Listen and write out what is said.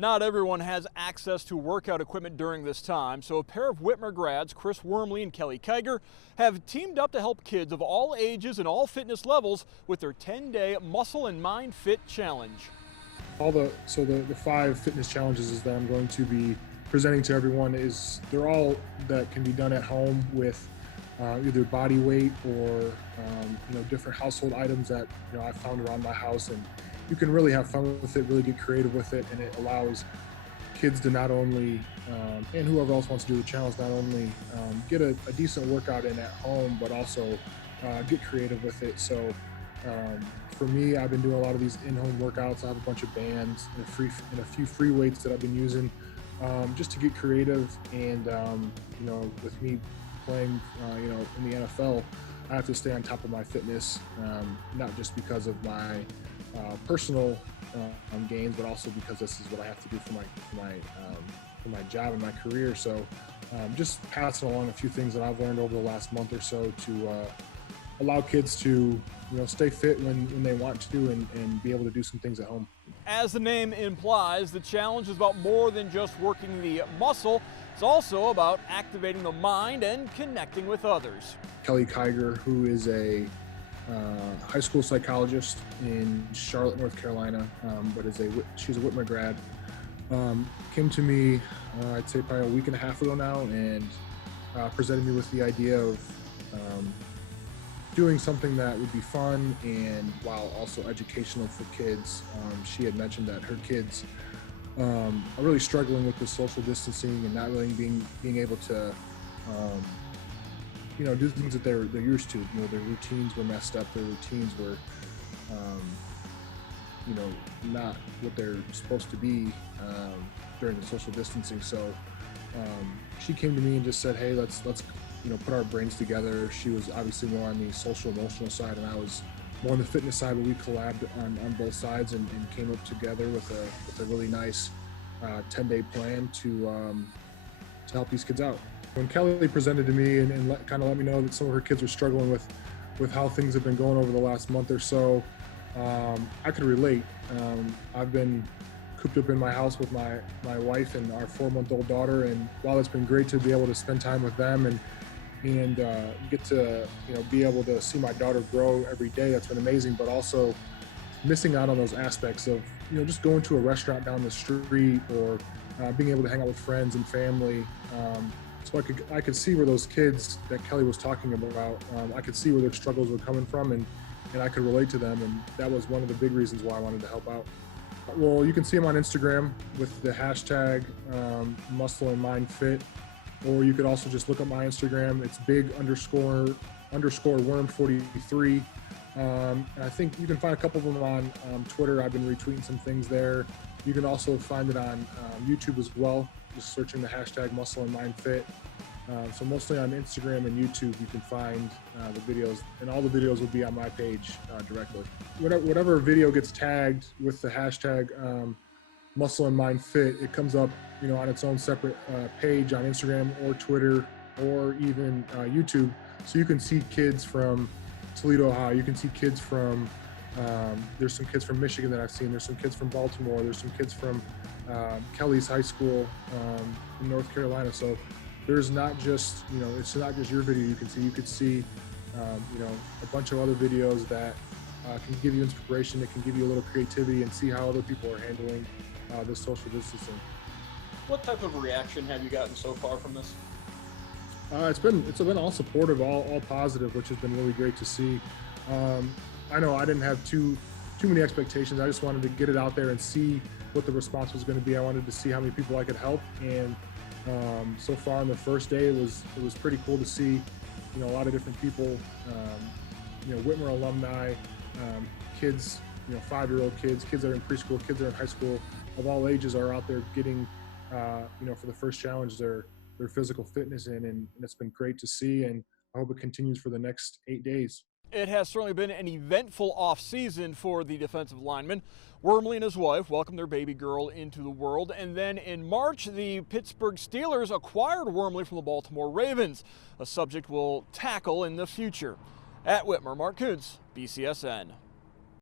Not everyone has access to workout equipment during this time, so a pair of Whitmer grads, Chris Wormley and Kelly Kigar, have teamed up to help kids of all ages and all fitness levels with their 10-day Muscle and Mind Fit Challenge. The 5 fitness challenges that I'm going to be presenting to everyone they're all that can be done at home with either body weight or different household items that I found around my house, and you can really have fun with it, really get creative with it, and it allows kids to not only and whoever else wants to do the challenge not only get a decent workout in at home, but also get creative with it. So for me, I've been doing a lot of these in-home workouts. I have a bunch of bands and a few free weights that I've been using just to get creative. And with me playing in the NFL, I have to stay on top of my fitness, not just because of my personal gains, but also because this is what I have to do for my job and my career. So just passing along a few things that I've learned over the last month or so to allow kids to stay fit when they want to and be able to do some things at home. As the name implies, the challenge is about more than just working the muscle. It's also about activating the mind and connecting with others. Kelly Kigar, who is a high school psychologist in Charlotte, North Carolina, but she's a Whitmer grad, came to me, I'd say probably a week and a half ago now, and presented me with the idea of doing something that would be fun and while also educational for kids. She had mentioned that her kids are really struggling with the social distancing and not really being able to do things that they're used to. Their routines were messed up. Their routines were, not what they're supposed to be during the social distancing. So she came to me and just said, "Hey, let's put our brains together." She was obviously more on the social emotional side, and I was more on the fitness side. But we collabed on both sides and came up together with a really nice 10-day plan to help these kids out. When Kelly presented to me and kind of let me know that some of her kids were struggling with how things have been going over the last month or so, I could relate. I've been cooped up in my house with my wife and our 4-month-old daughter, and while it's been great to be able to spend time with them and get to be able to see my daughter grow every day, that's been amazing. But also missing out on those aspects of just going to a restaurant down the street or being able to hang out with friends and family. So I could see where those kids that Kelly was talking about, I could see where their struggles were coming from, and I could relate to them, and that was one of the big reasons why I wanted to help out. Well, you can see them on Instagram with the hashtag Muscle and Mind Fit, or you could also just look up my Instagram. It's big_worm43. And I think you can find a couple of them on Twitter. I've been retweeting some things there. You can also find it on YouTube as well, just searching the hashtag Muscle and Mind Fit. So mostly on Instagram and YouTube, you can find the videos, and all the videos will be on my page directly. Whatever video gets tagged with the hashtag Muscle and Mind Fit, it comes up, on its own separate page on Instagram or Twitter or even YouTube. So you can see kids from Toledo, Ohio. You can see kids from there's some kids from Michigan that I've seen. There's some kids from Baltimore. There's some kids from Kelly's high school in North Carolina. So there's not just, it's not just your video you can see. You could see, a bunch of other videos that can give you inspiration, that can give you a little creativity and see how other people are handling this social distancing. What type of reaction have you gotten so far from this? It's been all supportive, all positive, which has been really great to see. I know I didn't have too many expectations. I just wanted to get it out there and see what the response was going to be. I wanted to see how many people I could help, and so far on the first day, it was pretty cool to see, a lot of different people, Whitmer alumni, kids, 5-year-old kids that are in preschool, kids that are in high school, of all ages are out there getting, for the first challenge, their physical fitness in, and it's been great to see, and I hope it continues for the next 8 days. It has certainly been an eventful off-season for the defensive lineman. Wormley and his wife welcomed their baby girl into the world, and then in March, the Pittsburgh Steelers acquired Wormley from the Baltimore Ravens, a subject we'll tackle in the future. At Whitmer, Mark Kuntz, BCSN.